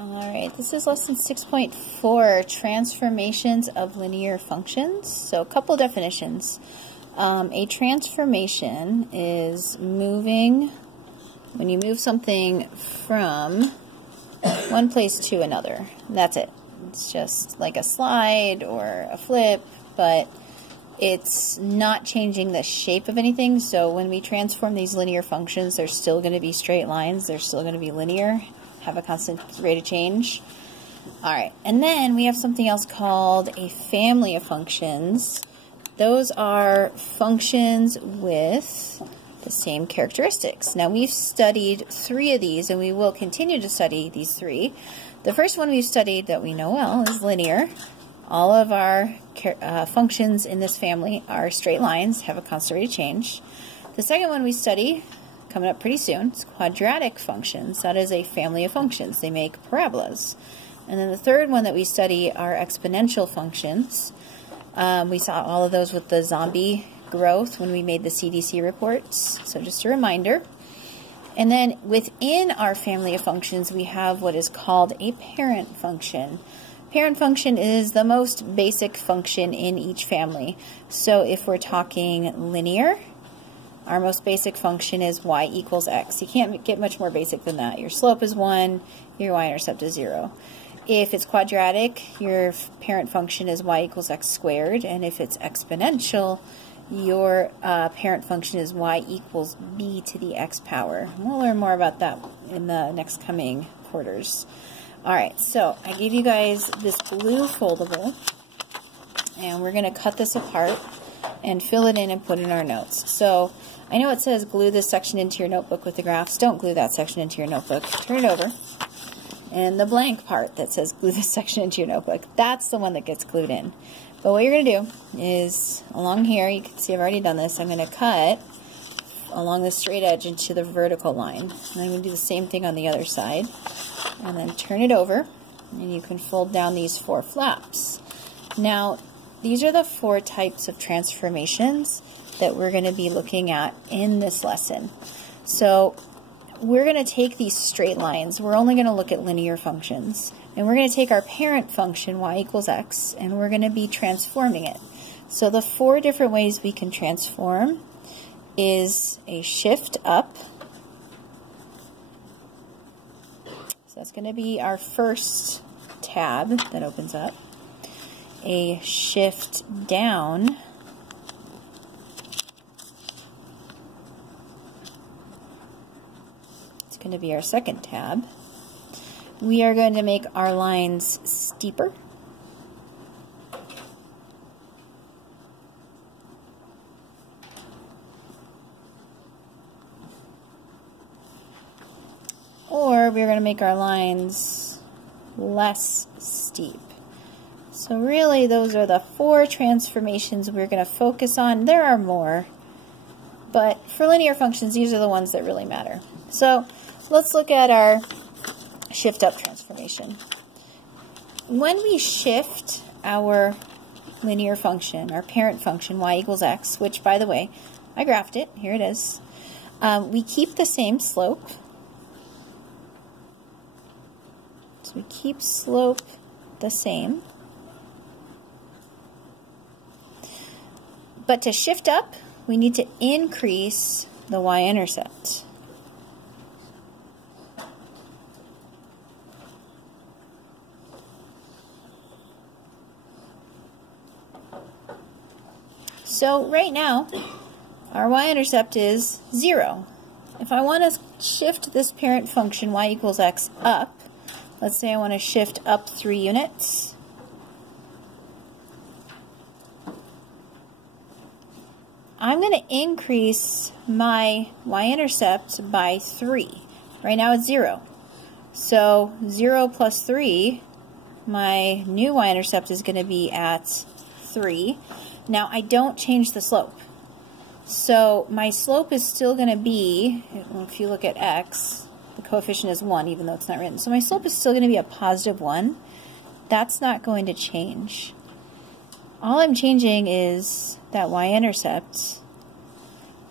Alright, this is lesson 6.4, transformations of linear functions. So a couple definitions. A transformation is moving, when you move something from one place to another. That's it. It's just like a slide or a flip, but it's not changing the shape of anything. So when we transform these linear functions, they're still going to be straight lines. They're still going to be linear, have a constant rate of change. All right, and then we have something else called a family of functions. Those are functions with the same characteristics. Now we've studied 3 of these, and we will continue to study these 3. The first one we've studied that we know well is linear. All of our functions in this family are straight lines, have a constant rate of change. The second one we study, coming up pretty soon, is quadratic functions. That is a family of functions. They make parabolas. And then the third one that we study are exponential functions. We saw all of those with the zombie growth when we made the CDC reports. So just a reminder. And then within our family of functions, we have what is called a parent function. Parent function is the most basic function in each family. So if we're talking linear, our most basic function is y equals x. You can't get much more basic than that. Your slope is 1, your y-intercept is 0. If it's quadratic, your parent function is y equals x squared. And if it's exponential, your parent function is y equals b to the x power. We'll learn more about that in the next coming quarters. Alright, so I gave you guys this blue foldable, and we're going to cut this apart and fill it in and put in our notes. So I know it says glue this section into your notebook with the graphs. Don't glue that section into your notebook. Turn it over. And the blank part that says glue this section into your notebook, that's the one that gets glued in. But what you're going to do is, along here, you can see I've already done this, I'm going to cut along the straight edge into the vertical line. And I'm going to do the same thing on the other side. And then turn it over, and you can fold down these 4 flaps. Now, these are the 4 types of transformations that we're going to be looking at in this lesson. So we're going to take these straight lines. We're only going to look at linear functions. And we're going to take our parent function, y equals x, and we're going to be transforming it. So the 4 different ways we can transform is a shift up. So that's going to be our first tab that opens up. A shift down. It's going to be our second tab. We are going to make our lines steeper. Or we're going to make our lines less steep. So really those are the 4 transformations we're going to focus on. There are more, but for linear functions, these are the ones that really matter. So let's look at our shift up transformation. When we shift our linear function, our parent function, y equals x, which by the way, I graphed it, here it is, we keep the same slope. So we keep slope the same. But to shift up, we need to increase the y-intercept. So right now, our y-intercept is 0. If I want to shift this parent function, y equals x, up, let's say I want to shift up 3 units. I'm going to increase my y-intercept by 3. Right now it's 0. So 0 plus 3, my new y-intercept is going to be at 3. Now I don't change the slope. So my slope is still going to be, if you look at x, the coefficient is 1 even though it's not written. So my slope is still going to be a positive 1. That's not going to change. All I'm changing is that y-intercept.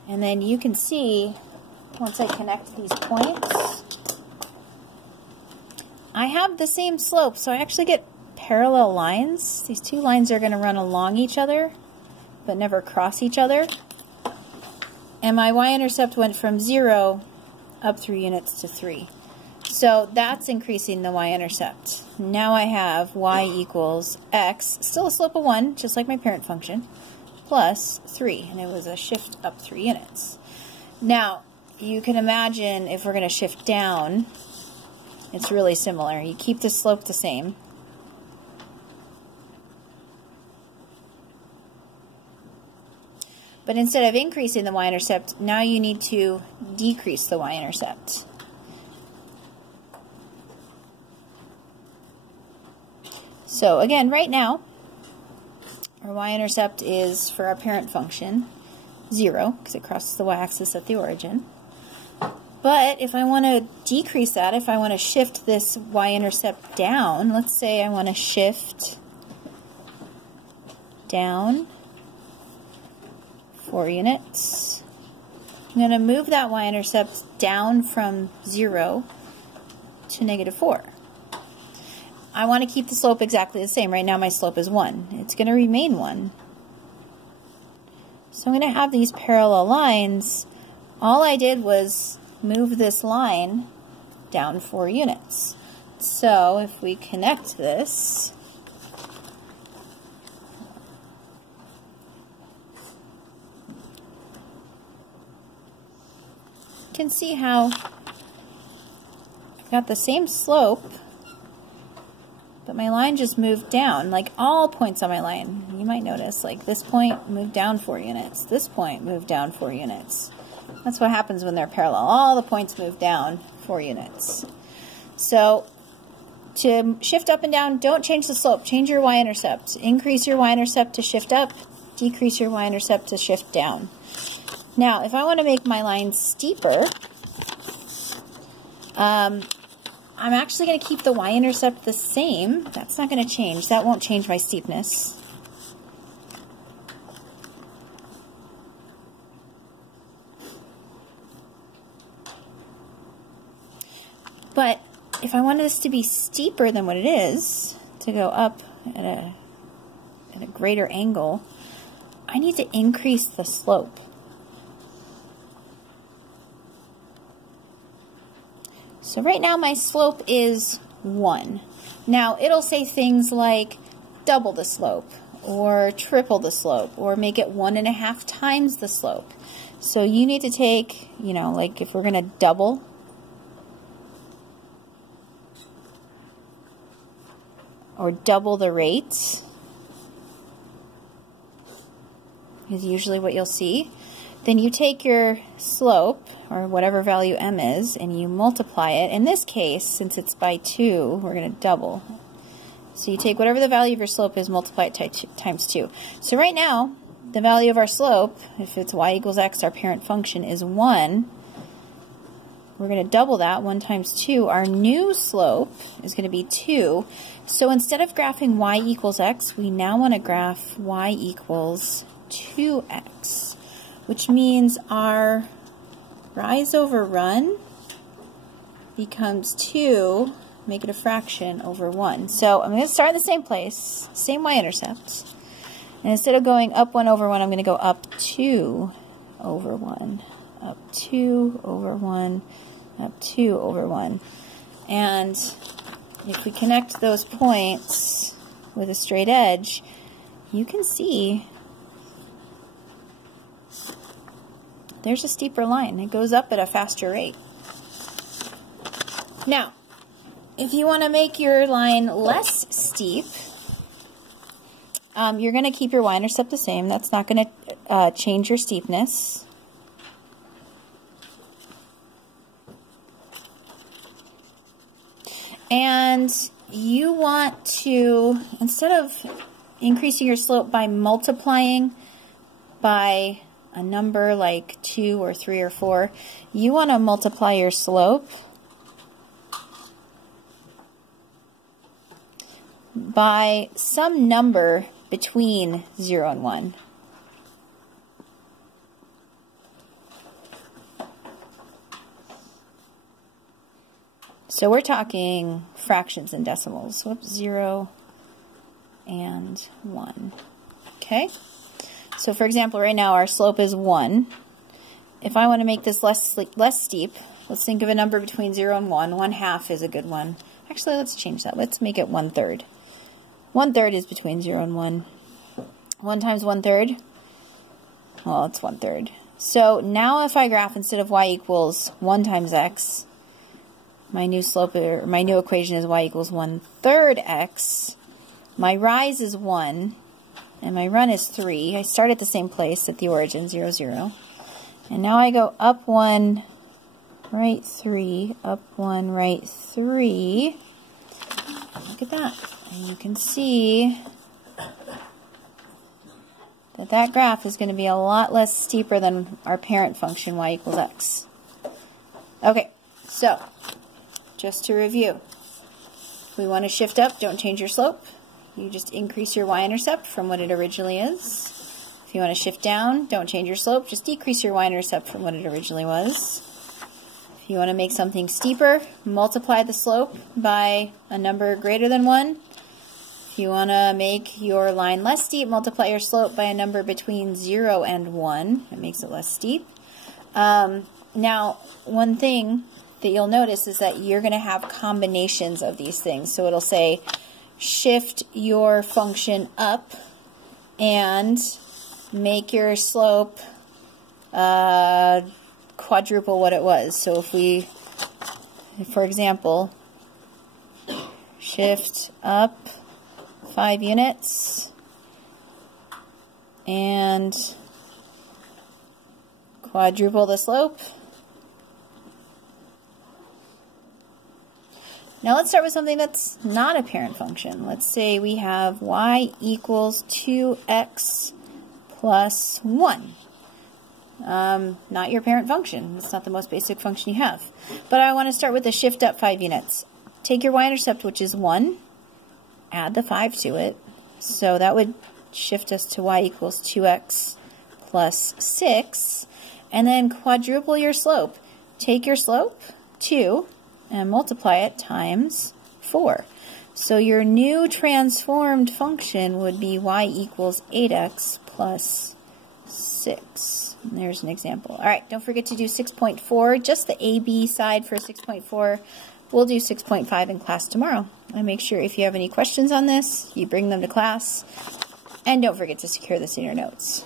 And then you can see, once I connect these points, I have the same slope, so I actually get parallel lines. These two lines are going to run along each other, but never cross each other. And my y-intercept went from 0 up 3 units to 3. So that's increasing the y-intercept. Now I have y equals x, still a slope of 1, just like my parent function, plus 3, and it was a shift up 3 units. Now, you can imagine if we're going to shift down, it's really similar. You keep the slope the same. But instead of increasing the y-intercept, now you need to decrease the y-intercept. So again, right now, our y-intercept is, for our parent function, 0, because it crosses the y-axis at the origin. But if I want to decrease that, if I want to shift this y-intercept down, let's say I want to shift down 4 units. I'm going to move that y-intercept down from 0 to -4. I want to keep the slope exactly the same. Right now my slope is 1. It's going to remain 1. So I'm going to have these parallel lines. All I did was move this line down 4 units. So if we connect this, you can see how I've got the same slope, but my line just moved down, like all points on my line. You might notice, like this point moved down 4 units, this point moved down 4 units. That's what happens when they're parallel. All the points move down 4 units. So to shift up and down, don't change the slope. Change your y-intercept. Increase your y-intercept to shift up, decrease your y-intercept to shift down. Now, if I want to make my line steeper, I'm actually going to keep the y-intercept the same. That's not going to change. That won't change my steepness. But if I want this to be steeper than what it is, to go up at a greater angle, I need to increase the slope. So right now my slope is 1. Now it'll say things like double the slope, or triple the slope, or make it 1.5 times the slope. So you need to take, you know, like if we're going to double, or double the rate, is usually what you'll see. Then you take your slope, or whatever value m is, and you multiply it. In this case, since it's by 2, we're going to double. So you take whatever the value of your slope is, multiply it times 2. So right now, the value of our slope, if it's y equals x, our parent function, is 1. We're going to double that, 1 times 2. Our new slope is going to be 2. So instead of graphing y equals x, we now want to graph y equals 2x, which means our rise over run becomes 2, make it a fraction, over 1. So I'm going to start in the same place, same y-intercept. And instead of going up 1 over 1, I'm going to go up 2 over 1, up 2 over 1, up 2 over 1. And if we connect those points with a straight edge, you can see there's a steeper line. It goes up at a faster rate. Now, if you want to make your line less steep, you're going to keep your y-intercept the same. That's not going to change your steepness. And you want to, instead of increasing your slope by multiplying by a number like 2 or 3 or 4, you want to multiply your slope by some number between 0 and 1. So we're talking fractions and decimals. Whoops, 0 and 1. Okay? So for example, right now our slope is 1. If I want to make this less steep, let's think of a number between 0 and 1. 1/2 is a good one. Actually, let's change that. Let's make it 1/3. 1/3 is between 0 and 1. 1 times 1/3, well, it's 1/3. So now if I graph instead of y equals 1 times x, my new slope, or my new equation is y equals 1/3 x. My rise is 1, and my run is 3. I start at the same place at the origin, 0, 0. And now I go up 1, right 3, up 1, right 3. Look at that. And you can see that that graph is going to be a lot less steeper than our parent function, y equals x. Okay, so just to review, if we want to shift up, don't change your slope. You just increase your y-intercept from what it originally is. If you want to shift down, don't change your slope, just decrease your y-intercept from what it originally was. If you want to make something steeper, multiply the slope by a number greater than 1. If you want to make your line less steep, multiply your slope by a number between 0 and 1. It makes it less steep. Now, one thing that you'll notice is that you're going to have combinations of these things. So it'll say, shift your function up and make your slope quadruple what it was. So if we, for example, shift up 5 units and quadruple the slope. Now let's start with something that's not a parent function. Let's say we have y equals 2x plus 1. Not your parent function. It's not the most basic function you have. But I want to start with the shift up 5 units. Take your y-intercept, which is 1, add the 5 to it. So that would shift us to y equals 2x plus 6. And then quadruple your slope. Take your slope, 2, and multiply it times 4. So your new transformed function would be y equals 8x plus 6. And there's an example. All right, don't forget to do 6.4, just the AB side for 6.4. We'll do 6.5 in class tomorrow. And make sure if you have any questions on this, you bring them to class. And don't forget to secure this in your notes.